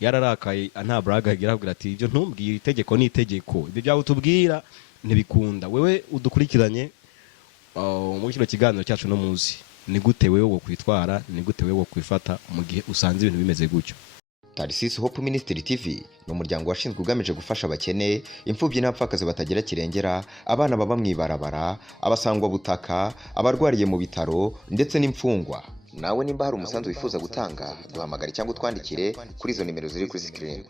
yararakaye nta braga agira avuga ati ibyo ntumbwire itegeko ni itegeko ibyo byawe tubwira ntibikunda wewe udukurikiranye muri kino kiganiro cyacu no muzi ni gute wewe wo kwitwara ni gute wewe wo kwifata mu gihe usanze ibintu bimeze gutyo. Tarsis Hope Ministry TV ni umuryango washinzwe ugamije gufasha abakene, imfubyi n'abapfakazi batagira kirengera, abana baba mwibarabara, abasangwa butaka, abarwariye mu bitaro ndetse n'imfungwa. Nawe nimba hari umusanzu wifuza gutanga, duhamagare cyangwa utwandikire kuri izo nimero ziri kuri screen.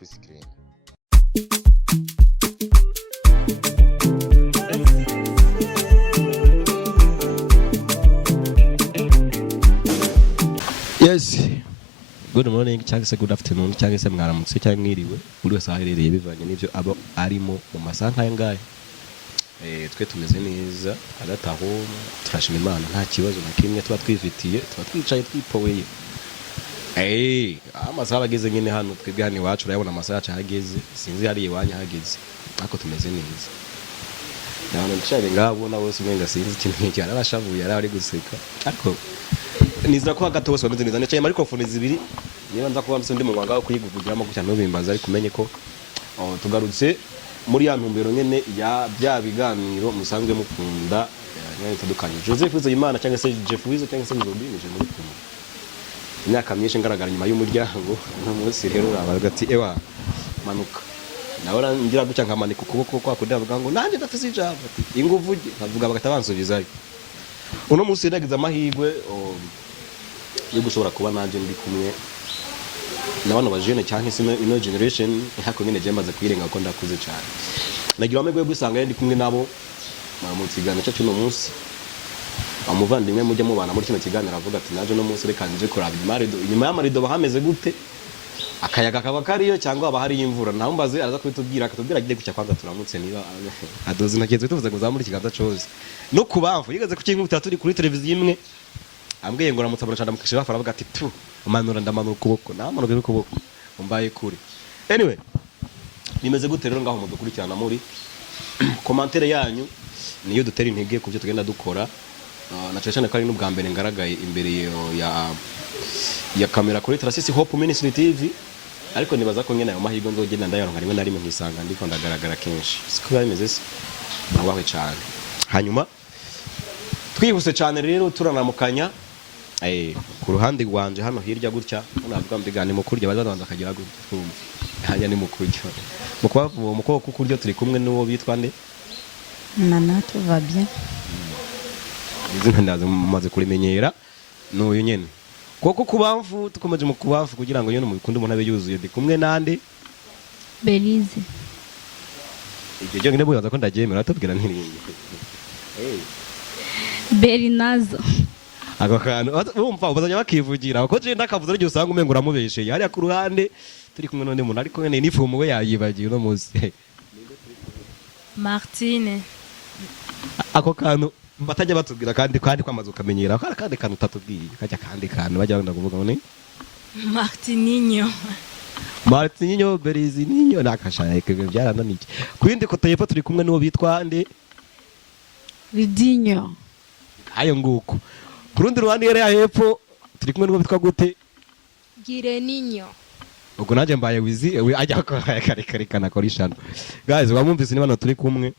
Yes. Good morning cyangwa se good afternoon cyangwa se mwaramutse cyangwa mwiriwe buri wese aherereye bivanye n'ibyo abo arimo mu masaha nk'aya ngaya. Twe tumeze neza agataho turashima Imana nta kibazo na kimwe tuba twifitiye tuba twicaye twipoweye. Amasaha ageze nyine hano twebwe hano iwacu urabona amasaha cyageze sinzi hari iwanya hageze ariko tumeze neza. Nabona ndashaka ngabo na bose mwenga sinzi ikintu nk'iki arashavuye ari guseka ariko nizira ko hagati bose bameze neza necyaye microphone zibiri niba nza kuba ndi mu mwanga wo kuyiguvugiramo gutya no bimbaza ari kumenye ko tugarutse muri ya ntumbero nyene ya bya biganiro musanzwe mukunda nyane tadukanye Joseph Uzeyimana cyangwa se Jeff Wizo cyangwa se Nzobi nije muri kumwe imyaka myinshi ngaragara nyuma y'umuryango no munsi rero urabaga ati ewa manuka naora ngira gutya nkamanika ukuboko kwa kundi bavuga ngo nanje ndafise ijambo ati inguvuge bavuga bagatabansubizayo uno munsi nagize amahirwe yo gushobora kuba nanje ndi kumwe nabana bajene cyangwa se ino generation hako nyine jemaze kwirenga ko ndakuze cyane nagira amahirwe yo gusanga ndi kumwe nabo mu kiganiro cyacu no munsi amuvandimwe mujya mubana muri kino kiganiro avuga ati naje no munsi reka nje kuraba inyuma y'amarido bahameze gute akayaga kaba kariyo cyangwa aba hari imvura naho mbaze araza kubitubwira akatubwira agiye gucya kwanza turamutse niba adoze nakenze tuvuze ngo zamuri kiganza cyose no kubavu yigeze ku kintu turi kuri televiziyo imwe ambwiye ngo ramutsa barashanda mukishira baravuga ati tu umanura ndamanura ukuboko namanuke ukuboko umbaye kuri anyway nimeze gute rero ngaho mudukurikirana muri commentaire yanyu niyo dutera intege ku byo tugenda dukora na cyane kandi n'ubwa mbere ngaragaye imbere ya kamera kuri Tarsis Hope Ministry TV ariko nibaza ko nyene ayo mahirwe nzogenda ndayaronka rimwe na rimwe nkisanga ndiko ndagaragara kenshi siko bimeze se bawawe cyane hanyuma twihuse cyane rero turanamukanya ku ruhande rwanje hano hirya gutya navuga mbigane mu kurya bazabanza akagira gutya hanya ni mu kurya mu kuboko kuryo turi kumwe n'uwo bitwa nde Nana tout va bien izina ndaze mumaze kurimenyera n'uyu nyene koko kubamvu tukomeje mu kubavu kugira ngo nyene mukunde umuntu abe yuzuye ndi kumwe nande Belize ibyo cyo ngene buyaza ko ndagemera tubwira ntirindi Berinazo ako kantu urumva ubazanya bakivugira ko je ndakavuze ryo usanga umengo uramubesheye hariya ku ruhande turi kumwe none umuntu ariko nyene nifumu we yayibagiye no muzi Martine ako kantu batajya batubwira kandi kwamaze ukamenyera kandi kantu utatubwiye kajya kandi kantu bajya banda kuvuga ngo Martininho Berizininho nakashaya ikebe byarananiye kwindi ko tayepfa turi kumwe n'uwo bitwa nde Vidinho ayo nguko kurundi ruhande yere ya hepfo turi kumwe n'uwo bitwa gute Gireninho ubwo naje mbaye wizi ajya karekarikana korishano guys bamumvise ni bano turi kumwe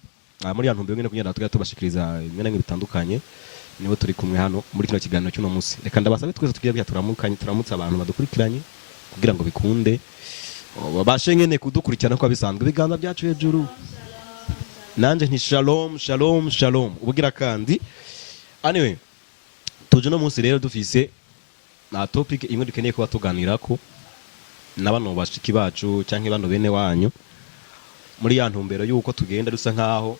muri yantu mbenge kunyana tugya tubashikiriza imena bitandukanye nibo turi kumwe hano muri kino kiganiro cy'uno munsi reka ndabasabe twese tugiye turamutse abantu badukurikiranye kugira ngo bikunde babashe nyene kudukurikirana ko bisanzwe biganza byacu hejuru nanje nti shalom shalom shalom ubugira kandi anyway tuje no munsi rero dufise na topic imwe dukeneye kuba tuganirako nabano bashiki bacu canke bano bene wanyu muri ya ntumbero yuko tugenda dusa nkaho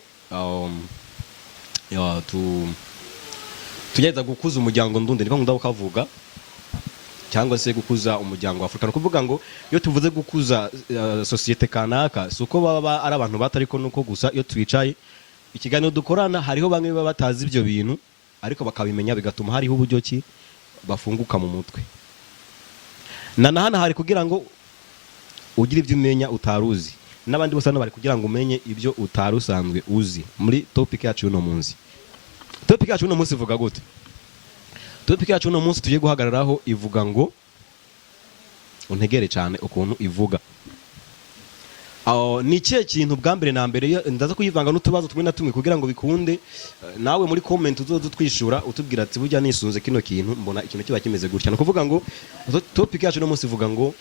tugeza gukuza umuryango ndunde niba nkunda ukavuga cyangwa se gukuza umuryango wa Afrika no kuvuga ngo iyo tuvuze gukuza societe kanaka suko baba ari abantu batariko nuko gusa iyo twicaye ikiganiro dukorana hariho bamwe baba batazi ibyo bintu ariko bakabimenya bigatuma hariho uburyo ki bafunguka mu mutwe hana hari kugira ngo ugire ibyo umenya utaruzi n'abandi bose hano bari kugira ngo umenye ibyo utarusanzwe uzi muri topic yacu y'uno munsi. Topic yacu y'uno munsi ivuga gute? Topic yacu y'uno munsi tugiye guhagararaho ivuga ngo untegere cyane ukuntu ivuga. Ni ikihe kintu bwa mbere na mbere ndaza kuyivanga n'utubazo tumwe na tumwe kugira ngo bikunde, nawe muri comment uzoze utwishura utubwira ati burya nisunze kino kintu mbona ikintu kiba kimeze gutya. No kuvuga ngo topic yacu no munsi ivuga ngo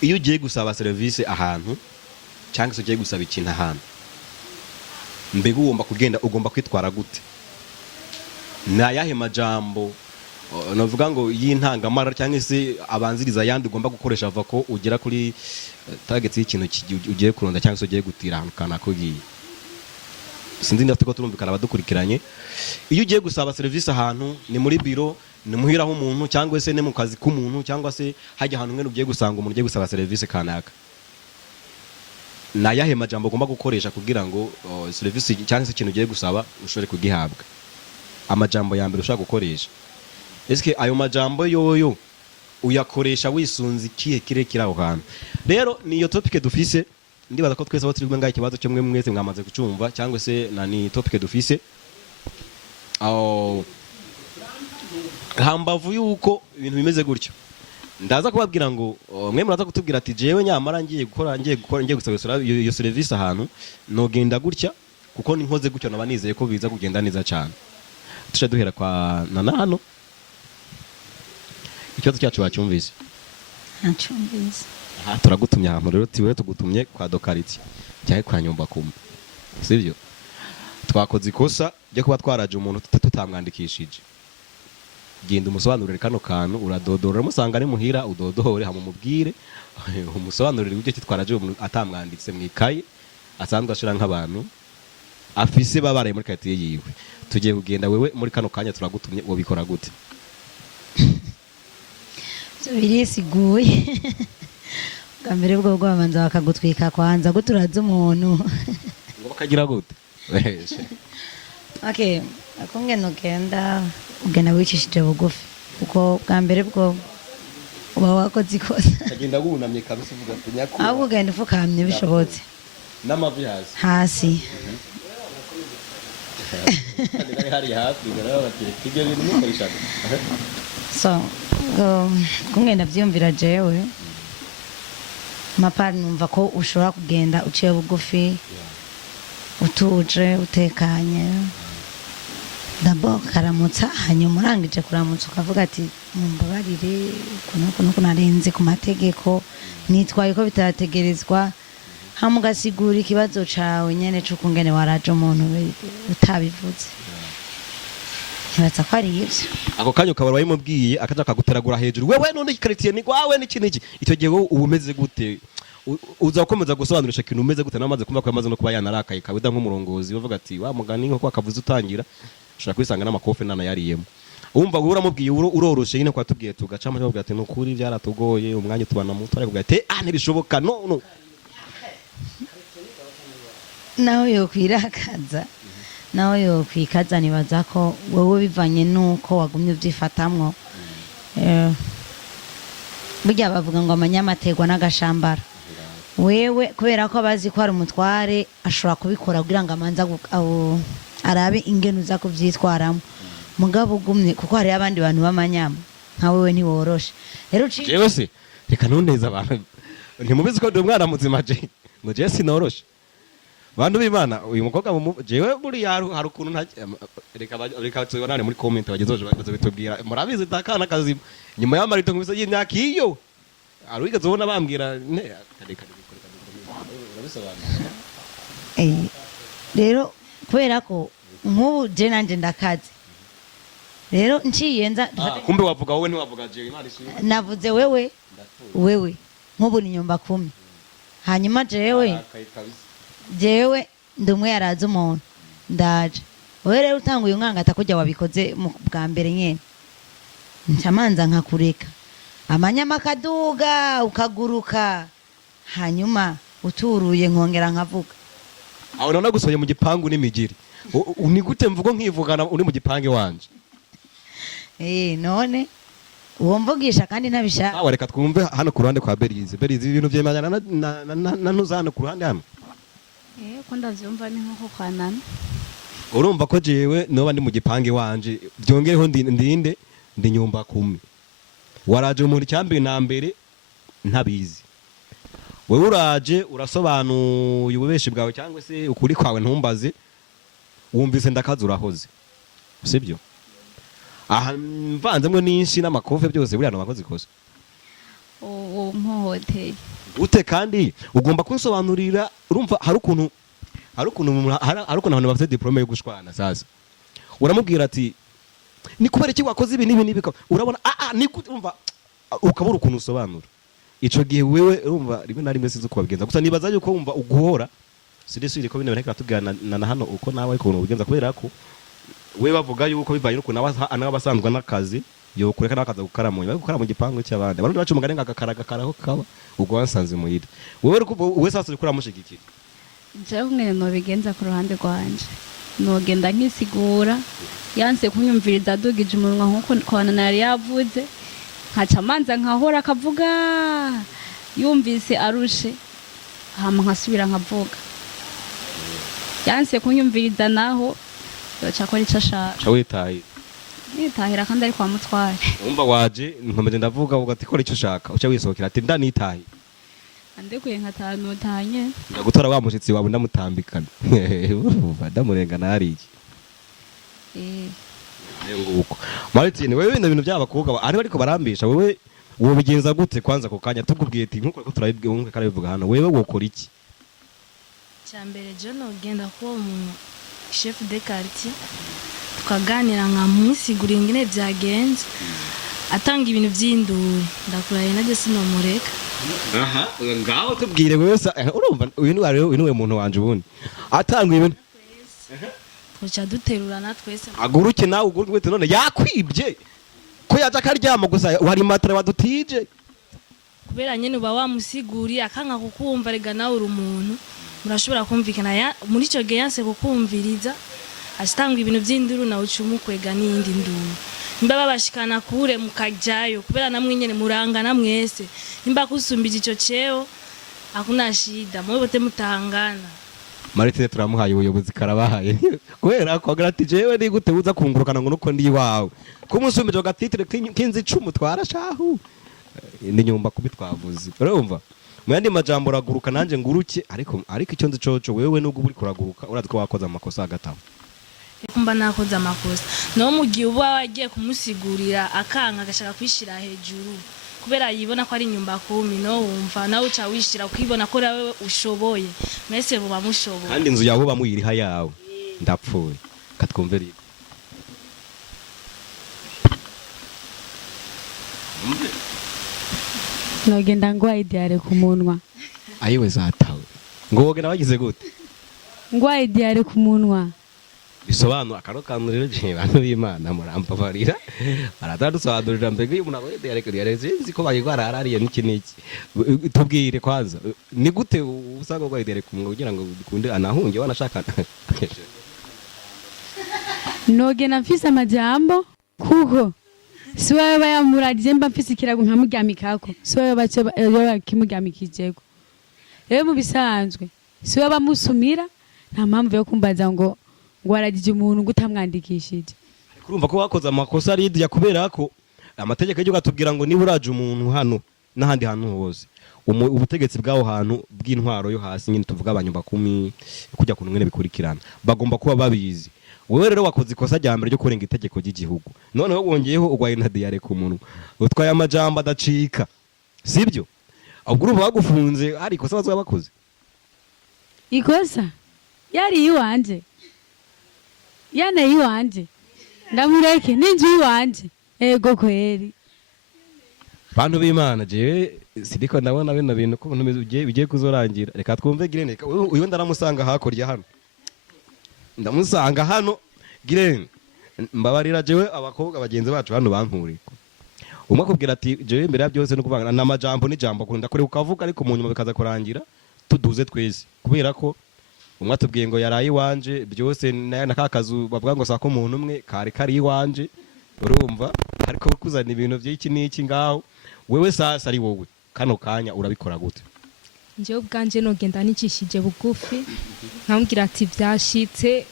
iyo ugiye gusaba service ahantu cyangwa se ugiye gusaba ikintu ahantu, mbega ugomba kwitwara gute? Na yahe majambo navuga ngo y'intangamara cyangwa se abanziriza yandi ugomba gukoresha ava ko ugera kuri target y'ikintu ugiye kuronda cyangwa se ugiye gutira ahantu kanaka ugiye. Sinzi ndafite ko turumvikana abadukurikiranye. Iyo ugiye gusaba service ahantu, ni muri biro, ni muhiraho umuntu cyangwa se ne mu kazi k'umuntu cyangwa se hajya ahantu mwe ugiye gusanga umuntu ugiye gusaba service kanaka, na yahe majambo ugomba gukoresha kugira ngo service cyangwa se ikintu ugiye gusaba ushobore kugihabwa? Amajambo ya mbere ushaka gukoresha, eske ayo majambo yoyo uyakoresha wisunze ikihe kirekire aho hantu? Rero niyo topic dufise, ndibaza ko twese aho turi ngaho ikibazo cyo mwese mwamaze gucumva cyangwa se ni topic dufise. Hambavu yuko ibintu bimeze gutyo, ndaza kubabwira ngo mwe muraza kutubwira ati jewe nyamara ngiye gusaba iyo service ahantu nogenda gutya kuko ni nkoze gutyo, naba nizeye ko biza kugenda neza cyane. Tusha duhera kwa Nana hano. Ikibazo cyacu bacyumvise? Nacumvise. Aha turagutumye ahantu rero, tiwe tugutumye kwa Dokariti cyangwa kwa Nyumba Kumwe, sivyo? Twakoze ikosa ryo kuba twaraje umuntu tutamwandikishije. Genda umusobanurire kano kantu, uradodora musanga ari muhira, udodore hamumubwire umusobanurire ibyo twaraje umuntu atamwanditse mu ikaye asanzwe ashira nk'abantu afise babaraye muri quartier yiwe. Tugiye kugenda wewe muri kano kanya turagutumye, ubikora gute? Birisiguye. Gambere bwo bamanza bakagutwika kwanza guturaza umuntu. Ngo bakagira gute? Okay, akongena ugenda wicishije bugufi kuko gambere bwo uba wakoze ikosa. Agenda gunamye kabisa uvuga ati nyakuri. Ahubwo ugenda ufukamye bishobotse. N'amavi hasi. Hasi. Ari hari hafi ngara bati ibyo bintu mukoresha. So, kungenda byumvira jewe. Mapari numva ko ushobora kugenda uciye bugufi, utuje, utekanye. D'abord karamutsa, hanyuma urangije kuramutsa ukavuga ati mumbabarire kuno narenze ku mategeko, nitwaye ko bitategerezwa. Hamugasigura ikibazo cawe nyene cuko ngene waraje umuntu utabivuze. Ntibatsa ko ari ivyo. Ako kanyo ukabara wayimubwiye akaja kaguteragura hejuru, wewe none ikaritiye ni gwawe n'iki n'iki. Icyo gihe wowe ubumeze gute? Uzakomeza gusobanurisha ikintu umeze gute? Namaze kumva ko yamaze no kuba yanarakaye kabida nk'umurongozi bavuga ati wa mugani nko akavuze utangira ushaka kwisanga n'amakofe nana yariyemo. Umva we uramubwiye uroroshe nyine kwatubwiye tugaca mu cyo ati nukuri byaratugoye umwanya tubana muto ari kuvuga ati ntibishoboka no. Nawe yokwirakaza, nawe yokwikaza, nibaza ko wowe bivanye nuko wagumye ubyifatamwo. Burya bavuga ngo amanyamategwa n'agashambara. Wewe kubera ko abazi ko ari umutware ashobora kubikora kugira ngo amanza arabe ingene uza kuvyitwaramo. Mugabo ugumye kuko hari abandi bantu b'amanyama nka wewe ntiworoshe. Rero jewe se reka ntuneza abantu ntimubizi ko ndi umwana muzima je ngo je sinoroshe. Bantu b'Imana uyu mukobwa jewe buri hari ukuntu reka tubonane muri comment bagezoje bazobitubwira. Murabizi takana kazi nyuma y'amarito ngubise y'imyaka iyo aruigaze ubona bambwira reka rero kubera ko nk'ubu je nanje ndakaze rero nciye nza kumbe wavuga wowe ntiwavuga je Imana ishimwe. Navuze wewe nk'ubu ni Nyumba Kumwe, hanyuma jewe ndumwe yaraza umuntu ndaje. Wewe rero utanguye umwanga atakujya wabikoze bwa mbere nyene ncamanza nkakureka amanyama kaduga ukaguruka, hanyuma uturuye nkongera nkavuga. Aho none gusoye mu gipangu n'imigiri ni gute mvugo nkivugana uri mu gipange wanje? None uwo mvugisha kandi ntabishaka. Reka twumve hano ku ruhande kwa Berize. Berize ibintu byemanyana na ntuzana ku ruhande hano. Ko ndavyumva ni nko kwa Nana. Urumva ko jewe noba ndi mu gipange wanje byongereho ndi Nyumba Kumwe. waraje umuntu cyambere na mbere ntabizi wewe uraje urasobanuye ububeshi bwawe cyangwa se ukuri kwawe ntumbaze wumvise ndakaza urahoze sibyo aha mvanzemwe n'inshi n'amakofe byose buriya namakoze ikosa mpohoteye ute kandi ugomba kunsobanurira urumva hari ukuntu abantu bafite diplome yo gushwana sasa uramubwira ati ni kubera iki wakoze ibi nibi urabona ni umva ukabura ukuntu usobanura ico gihe wewe urumva rimwe na rimwe sinzi kubabigenza gusa nibaza yuko wumva uguhora siri ko bino bareka tugana na hano uko nawe ariko ubigenza kubera ko we bavuga yuko bivaye nuko n'abasanzwe n'akazi yo kureka n'akaza gukaramuye bari gukara mu gipangu cy'abandi abantu bacu umugani ngakaraho kaba ubwo wansanze muhira wewe sasa uri kuramushigikira jewe mwene no bigenza ku ruhande rwanje nogenda nkisigura yanse kunyumviriza dugije umunwa nkuko kwana nari yavuze nkaca manza nkahora akavuga yumvise arushe hama nkasubira nkavuga yanse kunyumviriza naho yoca akora ico ashaka witaye nitahira kandi ari kwa mutware umva waje nkomeje ndavuga ugati kora ico ushaka uca wisohokera ati ndanitaye andekuye nkatanu tanye ndagutora wa mushitsi wawe ndamutambikana ndamurengana hari iki nguko Martin wewe ibintu by'abakobwa ari bariko barambisha wewe uwo bigenza gute kwanza ko kanya tukubwiye ati nkuko turabibwiye nkuko karabivuga hano wewe wokora iki cyambere je no genda ko mu chef de quartier tukaganira nka musigura ingene byagenze atanga ibintu by'induri ndakuraye naje sinomureka aha ngaho tubwire wewe urumva uyu ni we muntu wanje ubundi atanga ibintu tuca duterurana twese aguruke nawe ugurwe none yakwibye ko yaje akaryama gusa wari matara wadutije kubera nyene uba wamusiguri akanka kukumva rega nawe uri umuntu murashobora kumvikana muri ico gihe yanse kukumviriza asitanga ibintu by'induru nawe ucumukwega n'indi nduru nimba babashikana kure mukajayo kubera namwe nyene murangana mwese nimba kusumbije ico ceo hakuna shida mwe bote mutangana Marite turamuhaye ubuyobozi karabahaye kubera ko grati jewe ni gute uza kungurukana ngo nuko ndi wawe kumusumbije gatitire kinzi 10 twarashahu ni nyumba kubitwavuze urumva mwandi majambo raguruka nanje nguruke ariko icyo nzi coco wewe nubwo buri kuraguruka urazi ko wakoze amakosa agatabo kumba nakoze amakosa no mugiye uba wagiye kumusigurira akanka agashaka kwishira hejuru kubera yibona ko ari nyumba kumi no wumva nawe uca wishira kwibona ko rawe ushoboye mwese buba mushoboye kandi inzu yawe bamuyiriha yawe ndapfuye katwumveri nogenda ngwaye diare ku munwa ayiwe zatawe ngogena bagize gute ngwaye diare ku munwa bisobanura akarokanuriro je bantu b'Imana murambabarira aratadusobanurira mbega umuntu agoye diare zinzi ko bayigwara arariye n'iki tubwire kwanza ni gute usanga ngwaye diare ku munwa kugira ngo bikunde anahunge wanashaka nogena mfise amajambo kuko siwe bayamuragije mba mfise ikirago nkamuryamikako siwe bakimuryamikijeko rero mu bisanzwe siwe bamusumira nta mpamvu yo kumbaza ngo waragije umuntu gutamwandikishije kurumva ko wakoze amakosa ari ya kubera ko amategeko y'Igihugu atubwira ngo niba uraje umuntu hano n'ahandi hantu hose ubutegetsi bw'aho hantu bw'intwaro yo hasi nyine tuvuga abanyumba 10 kujya ku mwene bikurikirana bagomba kuba babizi wewe rero wakoze ikosa rya mbere ryo kurenga itegeko ry'igihugu noneho wongeyeho ugwaye na diare ku muntu utwaye amajambo adacika sibyo ahubwo uruba bagufunze hari ikosa bazwa bakoze ikosa yari iwanje yana iwanje ndamureke ninji iwanje ego kweri bantu b'Imana jewe sidiko ndabona bino bintu ko bintu bigiye kuzorangira reka twumve Girene uyu ndaramusanga hakurya hano ndamusanga hano Girene mbabarira jewe abakobwa bagenzi bacu hano bankuriko umwe akubwira ati jewe imbere ya byose no kuvanga n'amajambo n'ijambo kunda kuri ukavuga ariko mu nyuma bikaza kurangira tuduze twese kubera ko umwe atubwiye ngo yarayi wanje byose nakakazu bavuga ngo sako umuntu umwe kari iwanje urumva ariko kuzana ibintu by'iki n'iki ngaho wewe sasa ari wowe kano kanya urabikora gute njye ubwanje nogenda nicishije bugufi nkambwira ati byashitse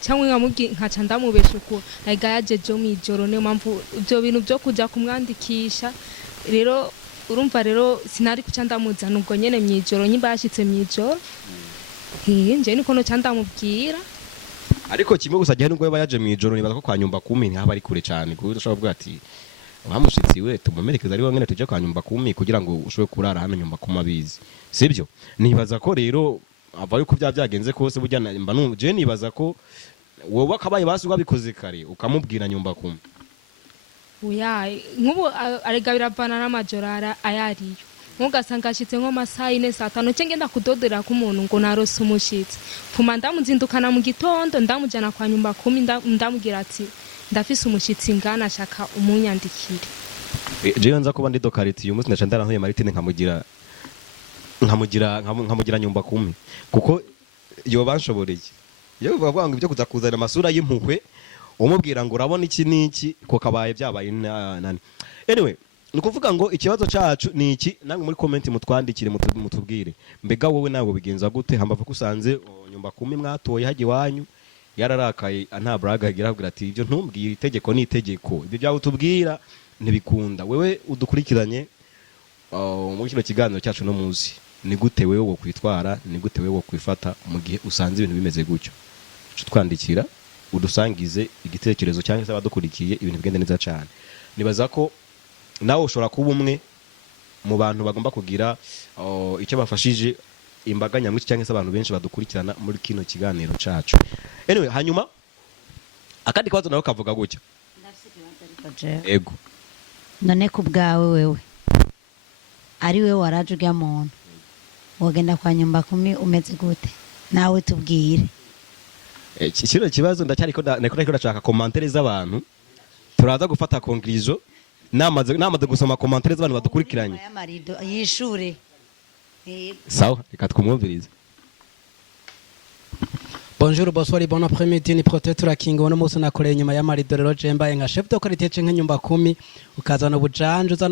cyangwa nkaca ndamubesha uko aiga yajeje mu ijoro niyo mpamvu ibyo bintu byo kujya kumwandikisha rero urumva rero sinari kuca ndamuzana ubwo nyene mu ijoro nyimba yashitse mu ijoro nje niko no ca ndamubwira ariko kimwe gusa gihe nubwo yaba yaje mu ijoro nibaza ko kwa nyumba kumi ntihaba ari kure cyane kuko ushobora kuvuga ati bamushitsi we tumumerekeza ari wangene tuje kwa nyumba kumi kugira ngo ushobore kurara hano nyumba kumabizi sibyo nibaza ko rero ava yuko byagenze kose burya mba je nibaza ko wowe akabaye basi wabikoze kare ukamubwira nyumba kumi oya nk'ubu arega biravana n'amajoro ayariyo nkugasanga ashitse nko masaha 4 saa 5 ngenda kudodera ku muntu ngo narose umushitsi pfuma ndamuzindukana mu gitondo ndamujana kwa nyumba kumi ndamubwira ati ndafise umushitsi ngana shaka umunyandikire jewe nza kuba ndi dokariti uyu munsi ndaca ndarantuye Maritine nkamugira nyumba kumi kuko yo banshoboreye yo bavuga ngo ibyo kuzakuzana amasura y'impuhwe umubwira ngo urabona iki niki ko kabaye byabaye nani anyway nukuvuga ngo ikibazo cyacu ni iki namwe muri comment mutwandikire mutubwire mbega wowe nawe bigenza gute hambavu kusanze nyumba kumi mwatoye haje wanyu yararakaye nta braga agira avuga ati ibyo ntumbwire itegeko ni itegeko ibyo byawe tubwira ntibikunda wewe udukurikiranye muri kino kiganiro cyacu no muzi ni gute wewe wo kwitwara ni gute wewe wo kwifata mu gihe usanze ibintu bimeze gutyo twandikira udusangize igitekerezo cyangwa se abadukurikiye ibintu bigende neza cyane nibaza ko nawe ushobora kuba umwe mu bantu bagomba kugira icyo bafashije imbaga nyamwinshi cyangwa se abantu benshi badukurikirana muri kino kiganiro cyacu anyway hanyuma akandi kabazo nawe kavuga gutya ego none ku bwawe wewe ari wewe waraje ujya muntu wogenda kwa nyumba kumi umeze gute nawe tubwire kino kibazo ndacyariko ndashaka commentaire z'abantu turaza gufata conclusion namaze gusoma commentaire z'abantu badukurikiranye yishure sawa reka twumvirize. Bonjour, bonsoir, bon après-midi, ni Protector King wono musi nakoreye nyuma ya marido rero jembaye nka chef de qualité cenke nyumba 10 ukazana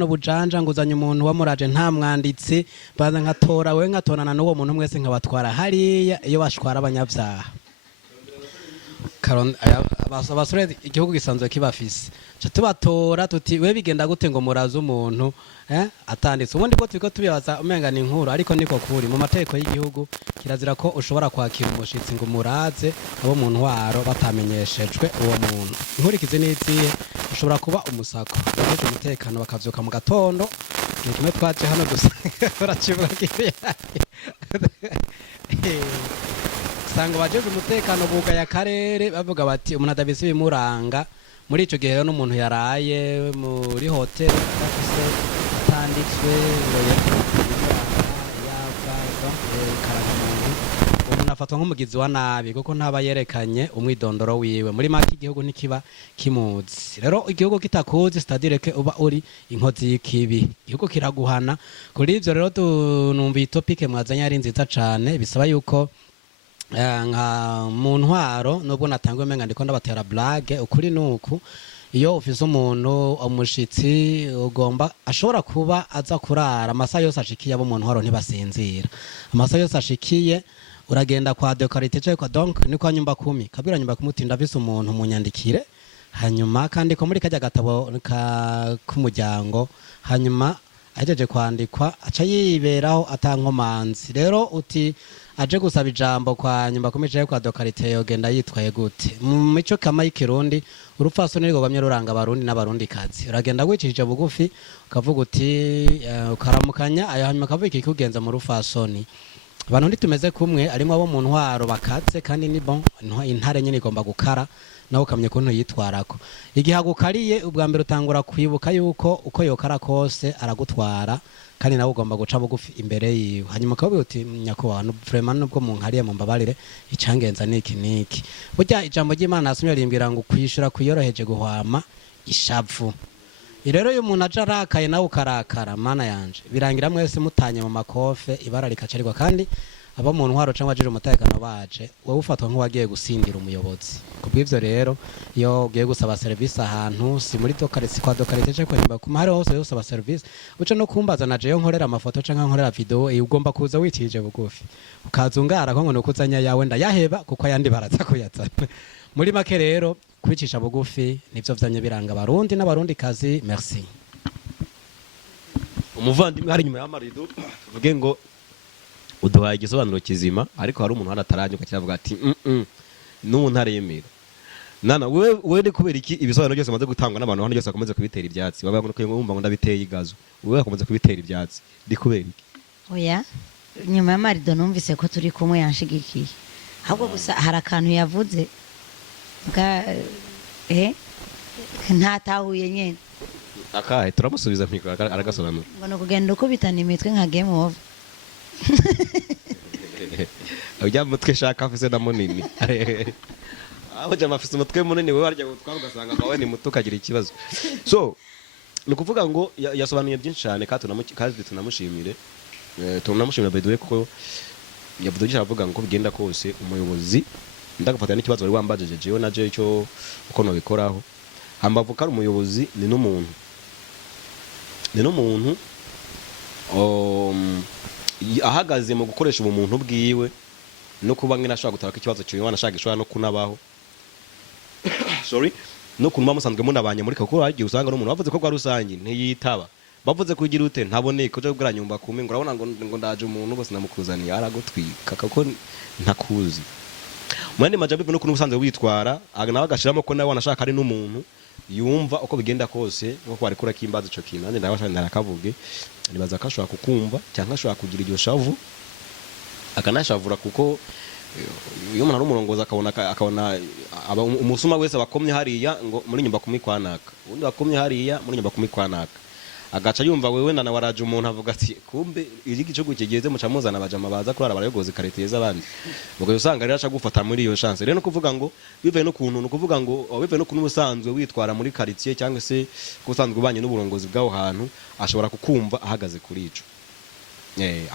ubujanja nguzanya umuntu wamuraje nta mwanditsi baza nkatora we nkatonana n'uwo muntu mwese nkabatwara hariya iyo bashwara abanyavyaha abasore igihugu gisanzwe kibafise tubatora tuti we bigenda gute ngo muraza umuntu atanditse ubundi ko turiko tubibaza umenga ni inkuru ariko niko kuri mu mategeko y'igihugu kirazira ko ushobora kwakira umushitsi ngo muraze abo muntu waro batamenyeshejwe uwo muntu inkurikize n'iziye ushobora kuba umusako baje umutekano bakavyuka mu gatondo ni kimwe twaje hano gusa baracivuga kibi sanga bajeje umutekano bugaya akarere bavuga bati umuntu adabise bimuranga muri ico gihe rero n'umuntu yaraye muri hotel afise atanditswe umuntu afatwa nk'umugizi wa nabi kuko ntaba yerekanye umwidondoro wiwe muri make igihugu ntikiba kimuzi rero igihugu kitakuzi c'est-à-dire que uba uri inkozi y'ikibi igihugu kiraguhana kuri ivyo rero tunumva topic mwazanya ari nziza cane bisaba yuko nka mu ntwaro nubwo natangwe menga ndiko ndabatera blague ukuri nuku iyo ufise umuntu umushitsi ugomba ashobora kuba aza kurara amasaha yose ashikiye abo mu ntwaro ntibasinzira amasaha yose ashikiye uragenda kwa dekorite cyo kwa donc ni kwa nyumba 10 kabira nyumba kumutinda vise umuntu munyandikire hanyuma kandi ko muri kajya gatabo k'umuryango hanyuma ajeje kwandikwa aca yiberaho atankomanzi rero uti aje gusaba ijambo kwa nyumba kumicaye kwa dokarite yogenda yitwaye gute mu mico kama y'ikirundi urupfasoni rwo bamye ruranga abarundi n'abarundi kazi uragenda wicishije bugufi ukavuga uti ukaramukanya ayo hanyuma kavuga iki kugenza mu rupfasoni abantu nditumeze kumwe arimo abo mu ntwaro bakatse kandi ni bon intare nyine igomba gukara naho ukamye kuntu yitwarako igihe agukariye ubwa mbere utangura kwibuka yuko uko yokara kose aragutwara kandi nawe ugomba guca bugufi imbere yiwe hanyuma ukavuga uti nyakubahwa vraiment nubwo munkariye mu mbabarire icangenza niki niki burya ijambo ry'Imana asumye rimbwira ngo kwishura kuyoroheje guhwama ishavu rero uyu muntu aje arakaye nawe ukarakara mana yanje birangira mwese mutanye mu makofe ibara rikacarirwa kandi aba mu ntwaro cyangwa abajeje umutekano baje wowe ufatwa nk'uwagiye gusindira umuyobozi kubw'ivyo rero iyo ugiye gusaba service ahantu si muri dokaretse kwa dokaretse cyo kwemba kuma hari hose usaba service uca no kumbaza naje yo nkorera amafoto canka nkorera video ugomba kuza witije bugufi ukazungara ko ngo nukuzanya yawe ndayaheba kuko ayandi baraza kuyazana muri make rero kwicisha bugufi nivyo vyanye biranga abarundi n'abarundi kazi merci. Umuvandimwe hari nyuma y'amarido tuvuge ngo uduhaye igisobanuro kizima ariko hari umuntu harataranyuka cyavuga ati n'ubu ntaremera nana wewe ni kubera iki ibisobanuro byose maze gutangwa n'abantu hano byose bakomeze kubitera ibyatsi baba bumva ngo ndabiteye igazo wewe bakomeze kubitera ibyatsi ndi kubera iki oya nyuma y'amarido numvise ko turi kumwe yanshigikiye ahubwo gusa hari akantu yavuze bwa ntatahuye nyene akahe turamusubiza mikoro aragasobanura ngo no kugenda ukubitana imitwe nka game over ujya mutwe shaka afise na munini aho jama afise umutwe munini wewe arya gutwara ugasanga kawe ni muto kagira ikibazo so ni kuvuga ngo yasobanuye byinshi cyane kandi tunamushimire tunamushimira by the way kuko yavuze avuga ngo bigenda kose umuyobozi ndagafata n'ikibazo wari wambajije jewe naje cyo uko no bikoraho hambavuka ari umuyobozi ni n'umuntu ahagaze mu gukoresha ubumuntu bwiwe no kuba ngena ashaka gutaraka ikibazo cyo wanashaka ishobora no kunabaho sorry no kunuma musanzwe munabanye muri kuko hagiye usanga no umuntu bavuze ko kwa rusangi ntiyitaba bavuze kugira ute ntaboneka cyo bwira nyumba kumenga urabona ngo ndaje umuntu bose namukuzaniye aragutwika kako ntakuzi mwene majambe no kuntu usanzwe witwara nawe agashiramo ko nawe wanashaka ari n'umuntu yumva uko bigenda kose nko kwari kura kimbaza ico kintu nande ndabashaka narakavuge nibaza kashobora kukumva cyangwa ashobora kugira iryo shavu akanashavura kuko iyo umuntu ari umurongoza akabona umusuma wese bakomye hariya ngo muri nyumba kumikwanaka undi bakomye hariya muri nyumba kumikwanaka agaca yumva wewe nana waraje umuntu avuga ati kumbe iri gicugu kigeze mucamuzana abajama baza kurara barayogoza karite z'abandi ubwo usanga rero aca gufata muri iyo chance rero no kuvuga ngo bivuye no kuntu no kuvuga ngo bivuye no kuntu ubusanzwe witwara muri quartier cyangwa se kusanzwe ubanye n'uburongozi bwaho hantu ashobora kukumva ahagaze kuri ico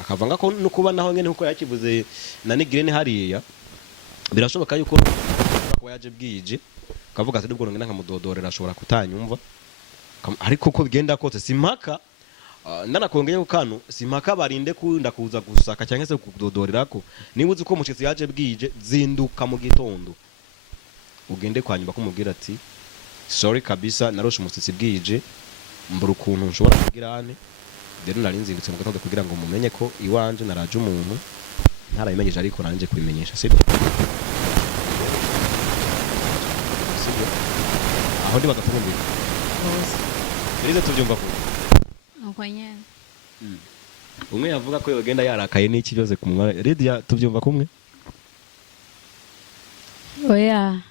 akavanga ko no kuba naho ngene uko yakivuze na Nigirene hariya birashoboka yuko kuba yaje bwije kavuga ati nubwo ngena nkamudodorera ashobora kutanyumva ariko uko bigenda kose simpaka ndanakongeye kukano simpaka barinde kunda kuza gusaka cyangwa se kudodorera ko niba uzi ko mushitsi yaje bwije zinduka mu gitondo ugende kwanyumba kumubwira ati sorry kabisa naroshe umusitsi bwije mbura ukuntu nshobora kugira ane rero nari nzindutse mu gatondo kugira ngo mumenye ko iwanje naraje umuntu ntarabimenyeje ariko nanje kubimenyesha sibyo aho ndi bagafumbira Irize tubyumva ko uko nyene umwe yavuga ko yogenda yarakaye n'iki byose kumwa Lydia tubyumva kumwe oya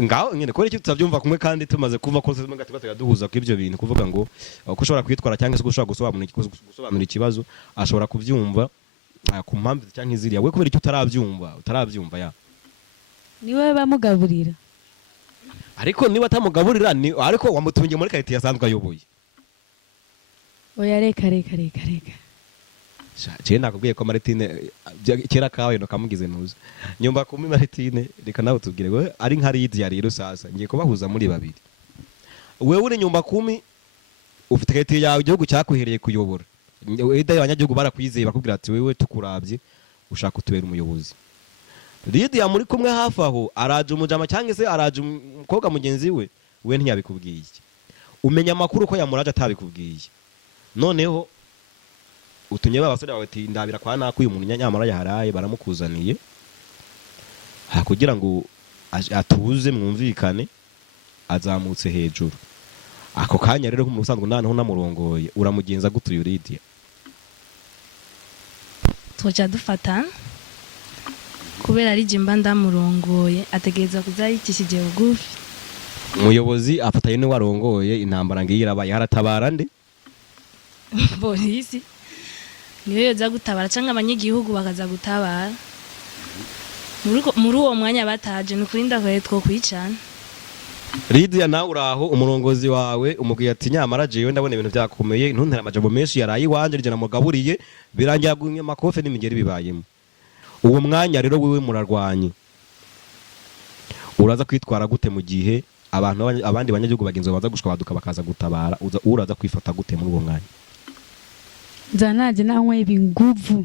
ngaho nyene ko iki tutabyumva kumwe kandi tumaze kumva ko tumenga tugatega duhuza ko ibyo bintu kuvuga ngo ko ushobora kwitwara cyangwa se gushobora gusobanura ikibazo ashobora kubyumva ku mpamvu cyangwa iziriya we kubera icyo utarabyumva ya niwe bamugaburira ariko niba atamugaburira ni ariko wamutungiye muri karite yasanzwe ayoboye oya reka je nakubwiye ko Martine kera kawe no kamugize nuzo nyumba kumi Martine reka nawe tubwire we ari nka Lydia rero sasa ngiye kubahuza muri babiri wewe uri nyumba kumi ufite karite yawe igihugu cyakuhereye kuyobora ida y'abanyagihugu barakwizeye bakubwira ati wewe tukurabye ushaka utubera umuyobozi Lydia muri kumwe hafi aho araje umujama cyangwa se araje umukobwa mugenzi we ntiyabikubwiye umenya makuru ko yamuraje atabikubwiye noneho utunye babasore bawe ati ndabira kwa nako uyu muntu nyamara yaharaye baramukuzaniye kugira ngo atuze mwumvikane azamutse hejuru ako kanya rero nk'umuntu usanzwe nanaho namurongoye uramugenza gutuye Lydia tujya dufata kubera ari jimba ndamurongoye ategereza kuzayitishije bugufi umuyobozi afataye ne warongoye intambara ngiye irabaye haratabara nde polisi niyo yoza gutabara cyangwa abanyagihugu bakaza gutabara muri uwo mwanya bataje nukurinda kwaye two kwicana Lydia nawe uraho umurongozi wawe umubwiye ati nyamara jewe ndabona ibintu byakomeye ntuntera amajambo menshi yaraye iwanje rije namugaburiye birangira gumye makofe n'imigeri bibayemo uwo mwanya rero wewe murarwanye uraza kwitwara gute mu gihe abandi banyagihugu bagenzi baza gushwaduka bakaza gutabara uraza kwifata gute muri uwo mwanya Zanaje nawe ibinguvu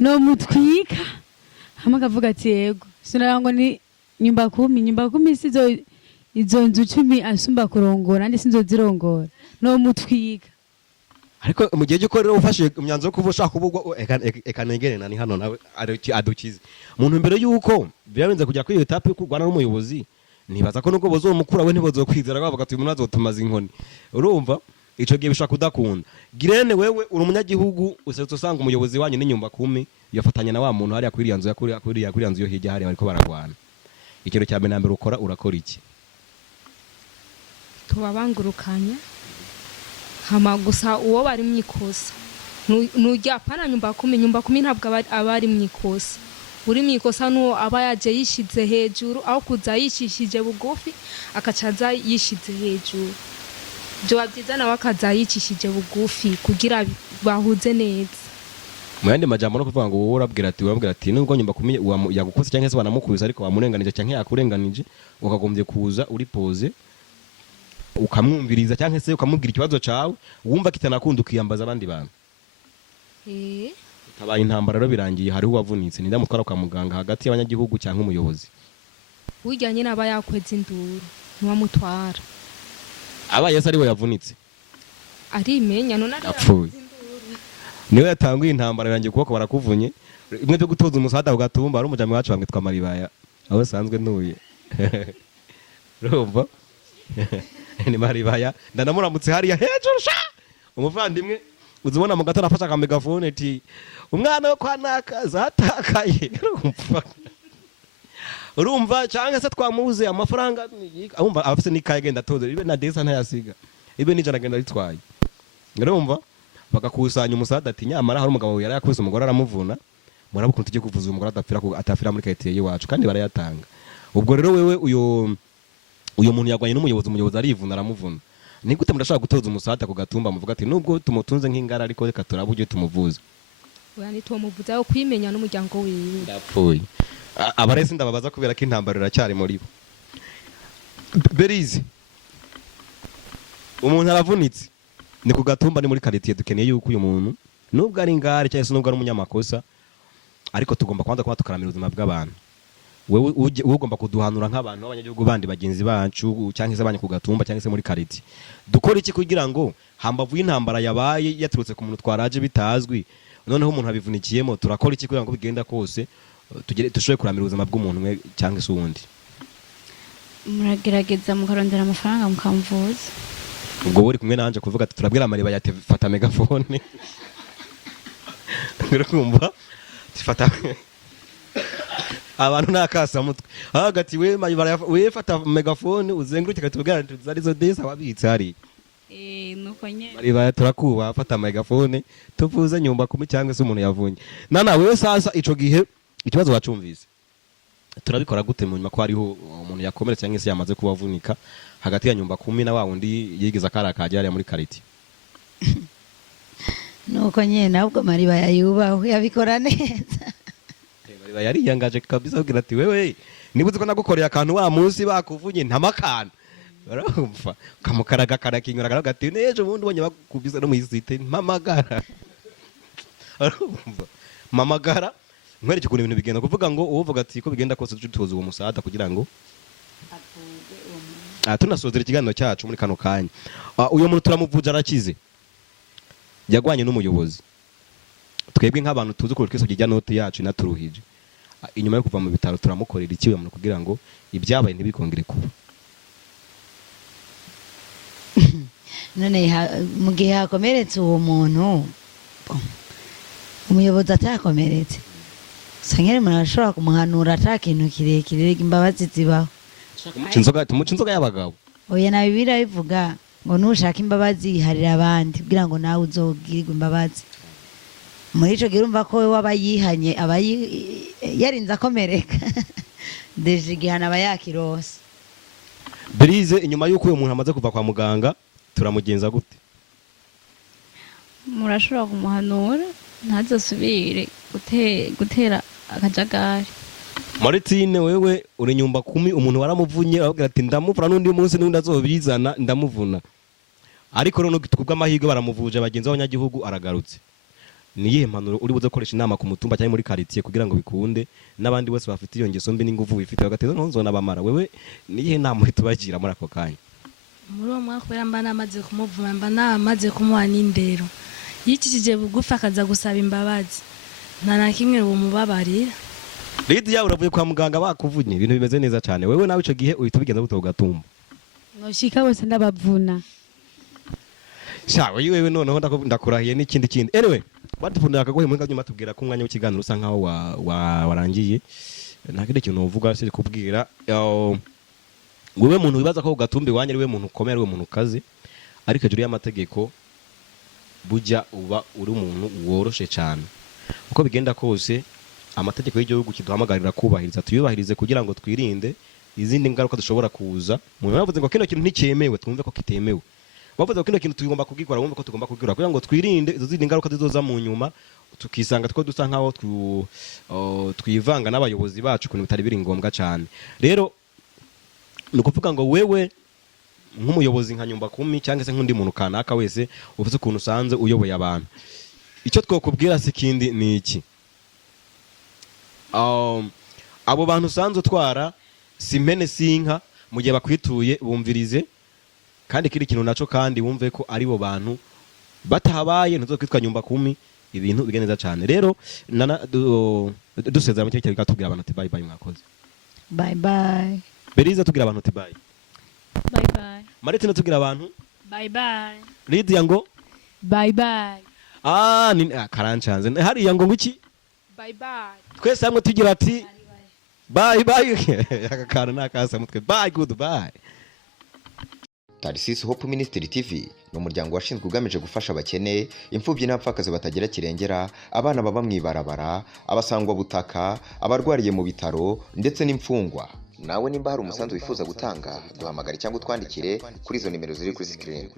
no mutwika hama kavuga ati yego sinarango ni nyumba 10 sizo izo nzu 10 asumba kurongora ndi sinzozirongora no mutwika ariko mu gihe giko rero ufashe imyanzo kuva ushaka kubugwa ekanegene nani hano nawe adukize umuntu mbere yuko byabenze kujya kuri etape yo kurwana n'umuyobozi nibaza ko nuko bozomukura we ntibozokwizera bavuga ati umuntu azotumaza inkoni urumva ico gihe bishaka kudakunda girene wewe uri umunyagihugu usetse usanga umuyobozi wanyu n'inyumba 10 yafatanya na wa muntu hari akuri yanzu yakuri yanzu yo hirya hari bariko baragwana ikintu cya mbere nambere urakora iki tubabangurukanya hama gusa uwo bari mwikosa nujya pana nyumba 10 ntabwo abari mwikosa uri mwikosa nuwo aba yaje yishize hejuru aho kuza yishishije bugufi akacaza yishize hejuru byo byiza nawe akaza yicishije bugufi kugira bahuze neza muyandi majambo no kuvuga ngo wowe urabwira ati nubwo nyumba kumenye yagukose cyangwa se banamukubisa ariko bamurenganije cyangwa yakurenganije ukagombye kuza uri pose ukamwumviriza cyangwa se ukamubwira ikibazo cyawe wumva kitanakunda ukiyambaza abandi bantu tabaye intambara rero birangiye hari uwavunitse ninda mutwara kwa muganga hagati y'abanyagihugu cyangwa umuyobozi ujyanye n'aba yakweza induru ntiwamutwara aba yese ari we yavunitse arimenya none apfuye niwe yatanguye intambara irangiye kuboko barakuvunye imwe byo gutoza umusada ugatumba ari umujami wacu bamwitwa Maribaya aho sanzwe ntuye urumva ni Maribaya ndanamuramutse hariya hejuru sha umuvandimwe uzibona mu gato nafasha akamegafone ati umwana wo kwa naka zatakaye urumva cyangwa se twamubuze amafaranga ahumva afise nikaye genda toze ibe na desa ntayasiga ibe nijana genda litwaye urumva bagakusanya umusada ati nyamara hari umugabo yari yakubise umugore aramuvuna murabukuntu tujye kuvuza umugore atafira muri kayitiye yiwacu kandi barayatanga ubwo rero wewe uyo muntu yagwanye n'umuyobozi arivuna aramuvuna ni gute murashaka gutoza umusada ku gatumba muvuga ati nubwo tumutunze nk'ingara ariko reka turabuje tumuvuza oya ni tumuvuza yo kwimenya n'umuryango wiwe ndapfuye abarese ndababaza kubera ko intambara iracyari muri bo Berize umuntu aravunitse ni ku gatumba ni muri quartier dukeneye yuko uyu muntu nubwo ari ngare cyangwa se nubwo ari umunyamakosa ariko tugomba kwanza kuba tukaramira ubuzima bw'abantu wewe ugomba kuduhanura nk'abantu b'abanyagihugu bandi bagenzi bacu cyangwa se abanye ku gatumba cyangwa se muri quartier dukora iki kugira ngo hambavu y'intambara yabaye yaturutse ku muntu twaraje bitazwi noneho umuntu abivunikiyemo turakora iki kugira ngo bigenda kose tushoboye kuramira ubuzima bw'umuntu umwe cyangwa se uwundi muragerageza mukarondera amafaranga mukamvuza ubwo buri kumwe nanje kuvuga ati turabwira Maribaya ati fata megafone ngirumva tifata abantu nakasa mutwe hagati we Maribaya we fata megafone uzenguruke katubwira tuzarizo desa wabitse hari nuko nye Maribaya turakuba fata megafone tuvuze nyumba 10 cyangwa se umuntu yavunye nana wewe sasa ico gihe ikibazo wacumvise turabikora gute mu nyuma ko hariho umuntu yakomeretse cyangwa se yamaze kubavunika hagati ya nyumba 10 na wa wundi yigiza karakaje ari muri kariti nuko nyene nabwo Maribaya yubaho yabikora neza Maribaya yari yangaje kabisa kugira ati wewe nibuze ko nagukoreye akantu wa munsi bakuvunye ntamakana barumva kamukaraga karakinyura gati neje ubundi bonye bakubise no muyisite mamagara barumva mamagara nkwereke ukuntu ibintu bigenda kuvuga ngo uvuga ati ko bigenda kose tutoza uwo musada kugira ngo tunasozera ikiganiro cyacu muri kano kanya uyo muntu turamuvuja arakize yagwanye n'umuyobozi twebwe nk'abantu tuzi ko twese kijya note yacu naturuhije inyuma yo kuva mu bitaro turamukorera ikiwe mu kugira ngo ibyabaye ntibikongere kuba none mu gihe hakomeretse uwo muntu umuyobozi atakomeretse sangere murashobora kumuhanura atakintu kirekire imbabazi zibaho tumuca inzoga y'abagabo oya na Bibiliya bivuga ngo nushaka imbabazi harira abandi kugira ngo nawe uzogirirwe imbabazi muri ico gihe urumva ko we waba yihanye aba yarinze akomereka deje igihana aba yakirose Berize inyuma yuko uyu muntu amaze kuva kwa muganga turamugenza gute? murashobora kumuhanura ntazasubire gutera akajagari. Martine wewe uri nyumba 10 umuntu waramuvunye avuga ati ndamuvuna n'undi munsi n'undi azobizana ndamuvuna. Ariko rero tukubwa amahirwe baramuvuje bagenzi b'abanyagihugu aragarutse. Niye mpanuro uri buze gukoresha inama ku mutumba cyangwa muri quartier kugira ngo bikunde n'abandi bose bafite iyo ngeso mbi n'inguvu bifite bagateza nzona bamara. Wewe niye nama tubagira muri ako kanya? Muri uwo mwaka yamba namaze kumuvuma mba namaze kumuha n'indero. Yikikije bugufi akaza gusaba imbabazi. Nta na kimwe uwo mubabarira. Lydia uravuye kwa muganga bakuvunye ibintu bimeze neza cyane. Wewe nawe ico gihe uhita ubigenza gute ugatumba? Noshika bose ndabavuna. Shawe wewe noneho ndakurahiye n'ikindi kindi. Anyway, batufundira akagohe muri nyuma tubwira ko umwanya w'ikiganiro usa nkaho warangiye. Nta kindi kintu uvuga se kubwira. Wewe muntu wibaza ko ugatumba wanye ariwe muntu ukomeye ariwe muntu kazi. Ariko hejuru y'amategeko bujya uba uri umuntu woroshe cyane. Uko bigenda kose amategeko y'igihugu kiduhamagarira kubahiriza tuyubahirize kugira ngo twirinde izindi ngaruka dushobora kuza. Mu bavuze ngo kino kintu nticyemewe twumve ko kitemewe. Bavuze ko kino kintu tugomba kugikora wumve ko tugomba kugikora kugira ngo twirinde izo zindi ngaruka zizoza mu nyuma tukisanga two dusa nkaho twivanga n'abayobozi bacu kuntu bitari biri ngombwa cyane. Rero nukuvuga ngo wewe nk'umuyobozi nka nyumba 10 cyangwa se nk'undi muntu kanaka wese uvuze ukuntu usanze uyoboye abantu. Icyo twokubwira se kindi ni iki? Abo bantu usanze utwara simpene sinka mu gihe bakwituye bumvirize kandi kiri kintu naco kandi wumve ko ari bo bantu batahabaye ntuzokwitwa nyumba 10 ibintu bigeneza cyane. Rero dusezera mu cyo cyatubwira abantu ati bye bye mwakoze. Bye bye. Beriza tubwira abantu ati bye. Bye bye. Martine tubwira abantu Bye bye. Lydia ngo Bye bye. ni karancanze hariya ngo ngiki bye bye. twese hamwe tugira ati bye bye. Akakana nakasa mutwe bye goodbye. Tarsis Hope Ministry TV ni umuryango washinzwe ugamije gufasha abakene, imfubyi n'abapfakazi batagira kirengera, abana baba mwibarabara, abasangwa butaka, abarwariye mu bitaro ndetse n'imfungwa. Nawe nimba hari umusanzu wifuza gutanga duhamagare cyangwa utwandikire kuri izo nimero ziri kuri screen.